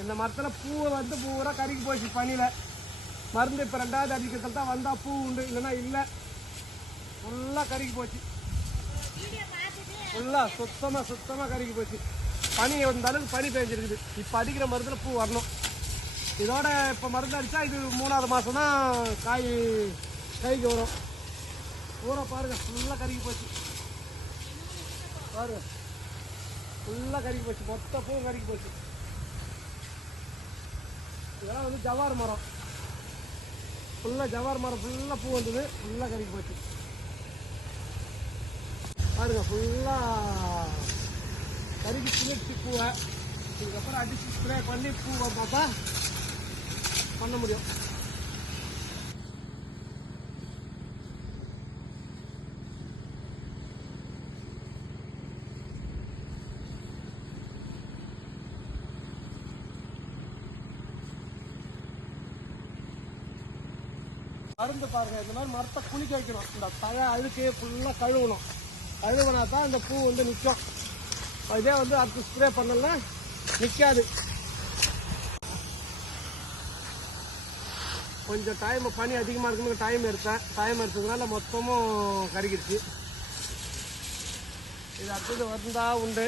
இந்த மரத்தில் பூவை வந்து பூரா கருகி போச்சு பனியில். மருந்து இப்போ 2வது அடிக்கிறதுல தான் வந்தால் பூ உண்டு, இல்லைன்னா இல்லை. ஃபுல்லாக கருகி போச்சு, ஃபுல்லாக சுத்தமாக கருகி போச்சு. பனி இந்த அளவுக்கு பனி பெஞ்சிருக்குது. இப்போ அடிக்கிற மருந்தில் பூ வரணும். இதோட இப்போ மருந்து அடித்தா இது 3வது மாதம் தான் காய் கைக்கு வரும். பூரா பாருங்கள் ஃபுல்லாக கருகி போச்சு. பாருங்கள் ஃபுல்லாக கருகி போச்சு, மொத்த பூ கருகி போச்சு. இதெல்லாம் வந்து ஜவார் மரம், ஃபுல்லாக ஜவார் மரம் ஃபுல்லாக பூ வந்தது, ஃபுல்லாக கருகி போச்சு. பாருங்க ஃபுல்லாக கருகி திணிச்சு பூவை. இதுக்கப்புறம் அடிச்சு ஸ்ப்ரே பண்ணி பூவை பார்த்தா பண்ண முடியும். மருந்து பாருங்கள், இந்த மாதிரி மரத்தை குளிக்க வைக்கணும். இந்த தழை அழுக்கு ஃபுல்லாக கழுவணும். கழுவுனா தான் இந்த பூ வந்து நிற்கும். இதே வந்து அடுத்து ஸ்ப்ரே பண்ணலன்னா நிற்காது. கொஞ்சம் டைம் பனி அதிகமாக இருக்குன்னு டைம் எடுத்ததுனால மொத்தமும் கருகிடுச்சு. இது அடுத்தது வந்தால் உண்டு.